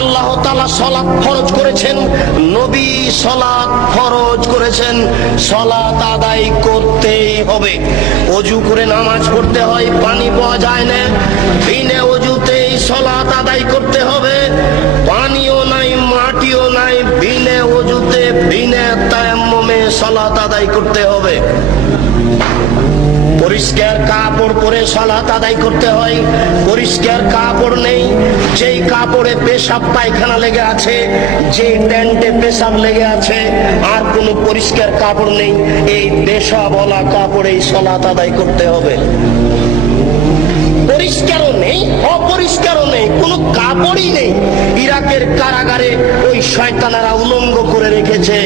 আল্লাহ তাআলা সালাত ফরজ করেছেন, নবী সালাত ফরজ করেছেন, সালাত আদায় করতেই হবে। ওযু করে নামাজ পড়তে হয়, পানি পাওয়া যায় না, বিনা ওযুতেই সালাত আদায় করতে হবে। পানিও নাই, মাটিও নাই, বিনা ওযুতে বিনা তায়াম্মুমে সালাত আদায় করতে হবে। পরিষ্কার কাপড় পরে সালাত আদায় করতে হয়। পরিষ্কার কাপড় নেই, যেই কাপড়ে পেশাব পায়খানা লেগে আছে, যে প্যান্টে পেশাব লেগে আছে, আর কোনো পরিষ্কার কাপড় নেই, এই পেশাবওয়ালা কাপড়েই সালাত আদায় করতে হবে। পরিষ্কারও নেই, অপরিষ্কারও নেই, কোনো কাপড়ই নেই। ইরাকের কারাগারে ওই শয়তানেরা উলঙ্গ করে রেখেছে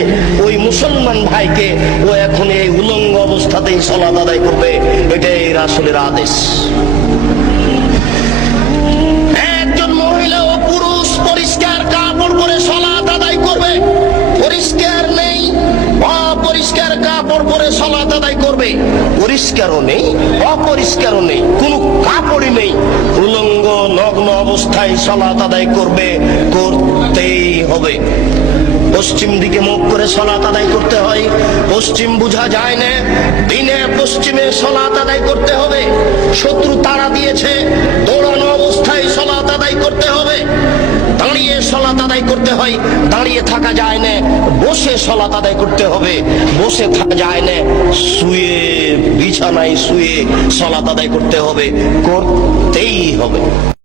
ওই মুসলমান ভাইকে, ও এখন এই উলঙ্গ অবস্থাতেই সালাত আদায় করবে, এটাই রাসূলের আদেশ। একজন মহিলা ও পুরুষ পরিষ্কার কাপড় পরে সালাত আদায় করবে। পরিষ্কার নেই, অপরিষ্কার কাপড় পরে সালাত আদায় করবে। পরিষ্কারও নেই, অপরিষ্কারও নেই, কোনো কাপড়ই নেই, উলঙ্গ নগ্ন অবস্থায় সালাত আদায় করবে, করতেই হবে। পশ্চিম দিকে মুখ করে সালাত আদায় করতে হয়। পশ্চিম বুঝা যায় না, দিনে পশ্চিমে সালাত আদায় করতে হবে। শত্রু তাড়া দিয়েছে, দৌড়ানো অবস্থায় সালাত আদায় করতে হবে। দাঁড়িয়ে সালাত আদায় করতে হয়, দাঁড়িয়ে থাকা যায় না, বসে সালাত আদায় করতে হবে। বসে থাকা যায় না, শুয়ে বিছানায় শুয়ে সালাত আদায় করতে হবে, করতেই হবে।